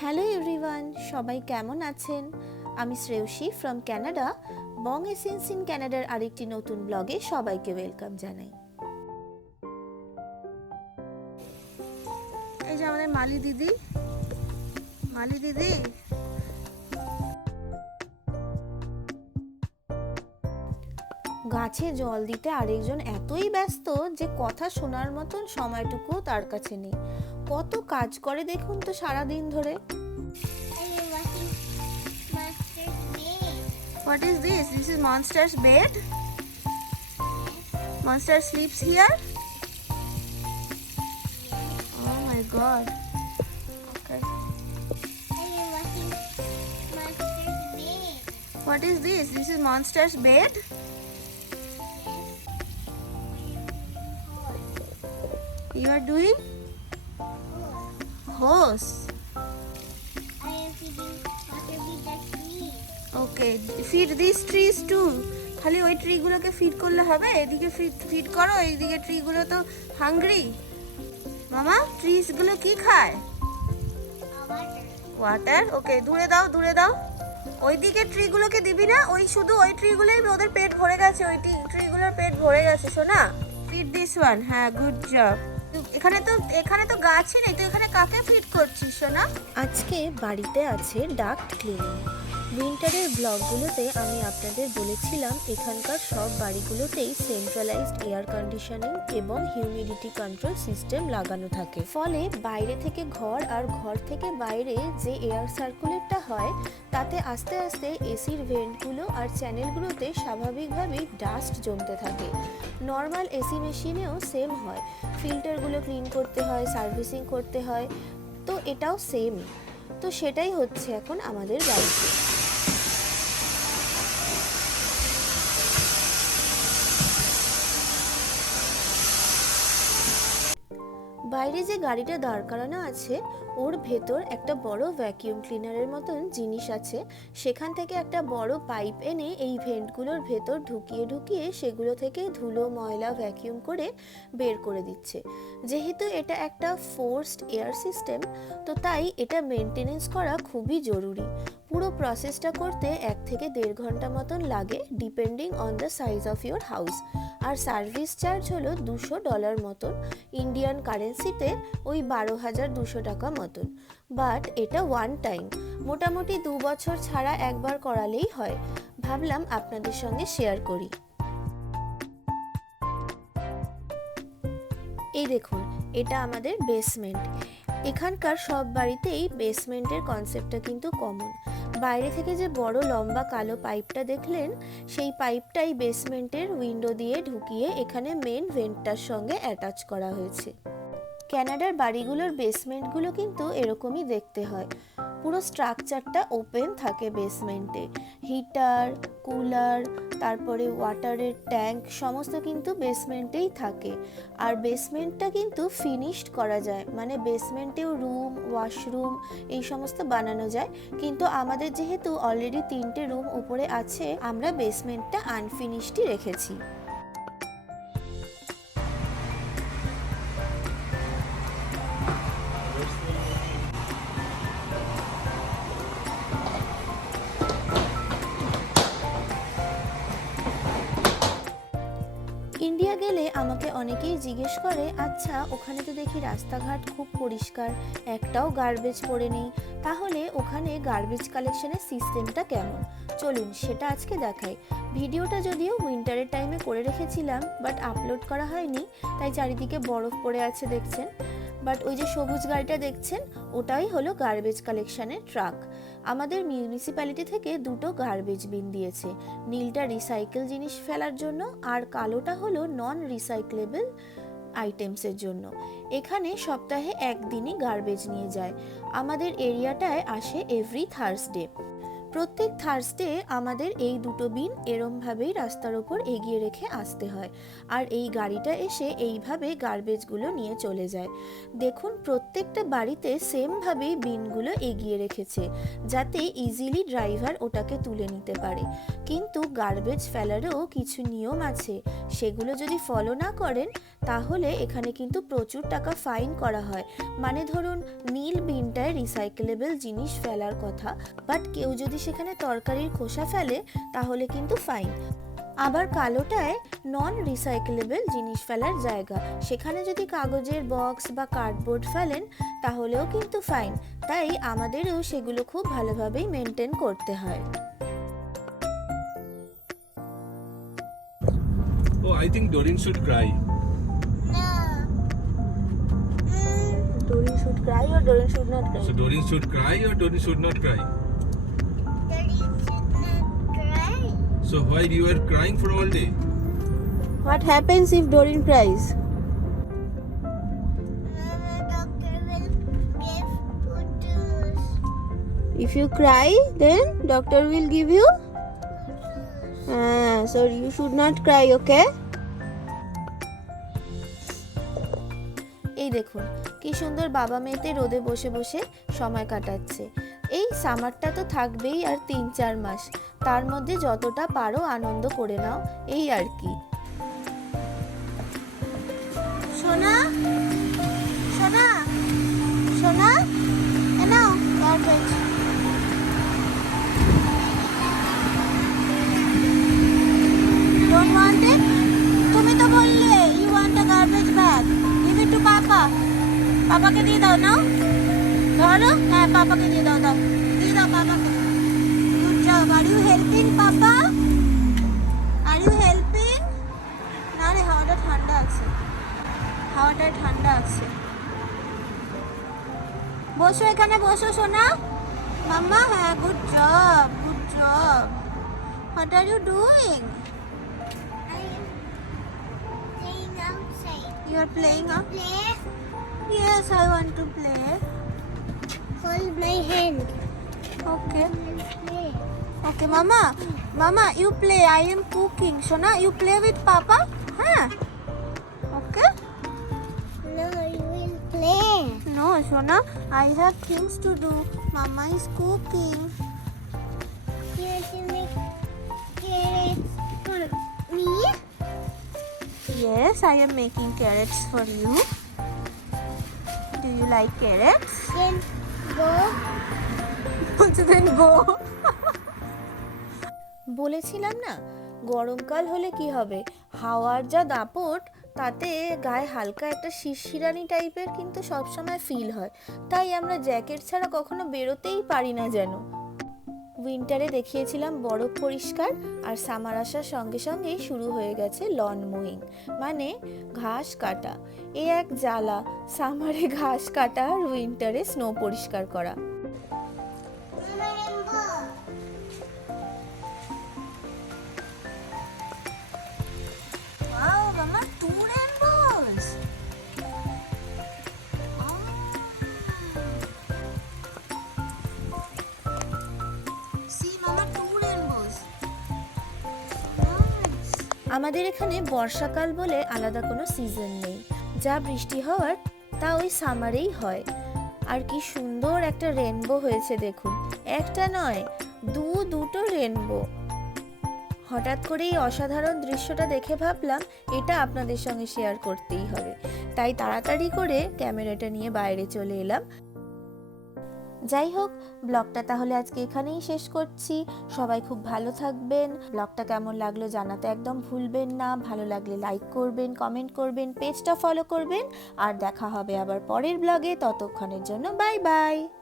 Hello everyone সবাই কেমন আছেন? আমি Shreyasi from Canada bong essence in ক্যানাডার আরেকটি নতুন ব্লগে সবাইকে ওয়েলকাম জানাই। এই যে আমাদের মালি দিদি। মালি দিদি। গাছে জল দিতে আরেকজন এতই ব্যস্ত যে কথা শোনার মতন সময়টুকুও তার কাছে নেই। কত কাজ করে দেখুন তো সারা দিন ধরে। What is this this is monsters bed monster sleeps here oh my god okay what is this this is monsters bed You are doing? Hose. Okay feed this trees to খালি ওই ট্রিগুলোকে ফিড করলে হবে এদিকে feed feed করো এইদিকে ট্রিগুলো তো hungry মামা ট্রিজগুলো কি খায় ওয়াটার ওকে দূরে দাও দূরে দাও ওইদিকে ট্রিগুলোকে দিবি না ওই শুধু ওই ট্রিগুলোই ওদের পেট ভরে গেছে ওই ট্রিগুলোর পেট ভরে গেছে শোনা ফিড দিস ওয়ান হ্যাঁ গুড জব এখানে তো এখানে তো গাছই নেই তুই এখানে কাকে ফিট করছিস সোনা? আজকে বাড়িতে আছে ডাক্ট ক্লিনিং উইন্টারের ব্লগগুলোতে আমি আপনাদের বলেছিলাম, এখানকার সব বাড়িগুলোতেই সেন্ট্রালাইজড এয়ার কন্ডিশনিং এবং হিউমিডিটি কন্ট্রোল সিস্টেম লাগানো থাকে। ফলে বাইরে থেকে ঘর আর ঘর থেকে বাইরে যে এয়ার সার্কুলেটটা হয়, তাতে আস্তে আস্তে এসির ভেন্টগুলো আর চ্যানেলগুলোতে স্বাভাবিকভাবেই ডাস্ট জমতে থাকে। নর্মাল এসি মেশিনেও সেম হয়। ফিল্টারগুলো ক্লিন করতে হয় সার্ভিসিং করতে হয়, তো এটাও সেম তো সেটাই হচ্ছে এখন আমাদের বাড়িতে। বাইরে যে গাড়িটা দাঁড় করানো আছে, ওর ভেতর একটা বড় ভ্যাকিউম ক্লিনারের মতন জিনিস আছে। সেখান থেকে একটা বড় পাইপ এনে এই ভেন্টগুলোর ভেতর ঢুকিয়ে ঢুকিয়ে সেগুলো থেকে ধুলো, ময়লা ভ্যাকিউম করে বের করে দিচ্ছে। যেহেতু এটা একটা ফোর্সড এয়ার সিস্টেম তো তাই এটা মেনটেনেন্স করা খুবই জরুরি। পুরো প্রসেসটা করতে এক থেকে দেড় ঘণ্টা মতন লাগে depending on the size of your house R service charge হলো দুশো ডলার মতন ইন্ডিয়ান কারেন্সিতে ওই বারো হাজার দুশো টাকা মতন। বাট এটা ওয়ান টাইম মোটামুটি দু বছর ছাড়া একবার করালেই হয়। ভাবলাম আপনাদের সঙ্গে শেয়ার করি। এই দেখুন, এটা আমাদের বেসমেন্ট এখানকার সব বাড়িতেই বেসমেন্টের কনসেপ্টটা কিন্তু কমন বাইরে থেকে যে বড় লম্বা কালো পাইপটা দেখলেন, সেই পাইপটাই বেসমেন্টের উইন্ডো দিয়ে ঢুকিয়ে এখানে মেন ভেন্টটার সঙ্গে অ্যাটাচ করা হয়েছে। ক্যানাডার বাড়িগুলোর বেসমেন্টগুলো কিন্তু এরকমই দেখতে হয়। পুরো স্ট্রাকচারটা ওপেন থাকে বেসমেন্টে হিটার কুলার তারপরে ওয়াটারের ট্যাঙ্ক সমস্ত কিন্তু বেসমেন্টেই থাকে। আর বেসমেন্টটা কিন্তু ফিনিশড করা যায়। মানে বেসমেন্টেও রুম ওয়াশরুম এই সমস্ত বানানো যায়। কিন্তু আমাদের যেহেতু অলরেডি তিনটে রুম উপরে আছে, আমরা বেসমেন্টটা আনফিনিশডই রেখেছি। গেলে আমাকে অনেকেই জিজ্ঞেস করে আচ্ছা ওখানে তো দেখি রাস্তাঘাট খুব পরিষ্কার, একটাও গার্বেজ পড়ে নেই। তাহলে ওখানে গার্বেজ কালেকশনের সিস্টেমটা কেমন? চলুন, সেটা আজকে দেখাই। ভিডিওটা যদিও উইন্টারের টাইমে করে রেখেছিলাম বাট আপলোড করা হয়নি, তাই চারিদিকে বরফ পড়ে আছে দেখছেন। বাট ওই যে সবুজ গাড়িটা দেখছেন, ওটাই হলো গার্বেজ কালেকশনের ট্রাক আমাদের মিউনিসিপ্যালিটি থেকে দুটো গার্বেজ বিন দিয়েছে। নীলটা রিসাইকেল জিনিস ফেলার জন্য আর কালোটা হলো নন রিসাইক্লেবল আইটেমসের জন্য। এখানে সপ্তাহে একদিনই গার্বেজ নিয়ে যায়। আমাদের এরিয়াটায় আসে এভরি থার্সডে প্রত্যেক থার্সডে আমাদের এই দুটো বিন এরমভাবেই রাস্তার ওপর এগিয়ে রেখে আসতে হয়। আর এই গাড়িটা এসে এইভাবে গার্বেজগুলো নিয়ে চলে যায়। দেখুন, প্রত্যেকটা বাড়িতে সেমভাবেই বিনগুলো এগিয়ে রেখেছে, যাতে ইজিলি ড্রাইভার ওটাকে তুলে নিতে পারে। কিন্তু গার্বেজ ফেলারও কিছু নিয়ম আছে। সেগুলো যদি ফলো না করেন, তাহলে এখানে কিন্তু প্রচুর টাকা ফাইন করা হয়। মানে ধরুন, নীল বিনটায় রিসাইকেলেবল জিনিস ফেলার কথা বাট কেউ যদি সেখানে তরকারির খোসা ফেলে তাহলে কিন্তু ফাইন আবার কালোটায় নন রিসাইকেলেবল জিনিস ফেলার জায়গা। সেখানে যদি কাগজের বক্স বা কার্ডবোর্ড ফেলেন তাহলেও কিন্তু ফাইন তাই আমাদেরও সেগুলো খুব ভালোভাবেই মেনটেন করতে হয়। Oh, I think Doreen should cry. Doreen should cry or Doreen should not cry So Doreen should cry or Doreen should not cry? So why you are crying for all day? What happens if Doreen cries If you cry, then doctor will give you. Ah, so you should not cry, okay? এই দেখুন কি সুন্দর বাবা মেয়েতে রোদে বসে বসে সময় কাটাচ্ছে এই সামারটা তো থাকবেই আর তিন চার মাস। তার মধ্যে যতটা পারো আনন্দ করে নাও, এই আর কি। সোনা? সোনা? সোনা? তুমি তো বললে ইউ টু পাপা পাপাকে দিয়ে দাও, নাও। ধরো হ্যাঁ পাপাকে দিয়ে দাও দাও। দিয়ে দাও পাপাকে। Good job are you helping papa? Are you helping না রে হাওয়াটা ঠান্ডা আছে। হাওয়াটা ঠান্ডা আছে। বসো এখানে বসো সোনা। মাম্মা হ্যাঁ good job good job what are you doing you are playing yes I want to play hold my hand. Okay. Okay, Mama. Mama, you play. I am cooking. Shona, you play with Papa? Huh? Okay? No, you will play. No, Shona, I have things to do. Mama is cooking. You to make carrots for me? Yes, I am making carrots for you. Do you like carrots? Yes. বলেছিলাম না, গরমকাল হলে কি হবে? হাওয়ার যা দাপট, তাতে গায়ে হালকা একটা শিরশিরানি টাইপের কিন্তু সবসময় ফিল হয়। তাই আমরা জ্যাকেট ছাড়া কখনো বেরোতেই পারি না যেন। উইন্টারে দেখিয়েছিলাম বরফ পরিষ্কার আর সামার আসার সঙ্গে সঙ্গেই শুরু হয়ে গেছে লন মুইং মানে ঘাস কাটা। এ এক জ্বালা, সামারে ঘাস কাটা আর উইন্টারে স্নো পরিষ্কার করা। আমাদের এখানে বর্ষাকাল বলে আলাদা কোনো সিজন নেই। যা বৃষ্টি হওয়ার, তা ওই সামারেই হয়। আর কি সুন্দর একটা রেনবো হয়েছে দেখুন। একটা নয়, দু দুটো রেনবো হঠাৎ করে এই অসাধারণ দৃশ্যটা দেখে ভাবলাম, এটা আপনাদের সঙ্গে শেয়ার করতেই হবে। তাই তাড়াতাড়ি করে ক্যামেরাটা নিয়ে বাইরে চলে এলাম। যাই হোক, ব্লগটা তাহলে আজকে এখানেই শেষ করছি। সবাই খুব ভালো থাকবেন। ব্লগটা কেমন লাগল জানাতে একদম ভুলবেন না। ভালো লাগলে লাইক করবেন কমেন্ট করবেন পেজটা ফলো করবেন। আর দেখা হবে আবার পরের ব্লগে। ততক্ষণের জন্য বাই বাই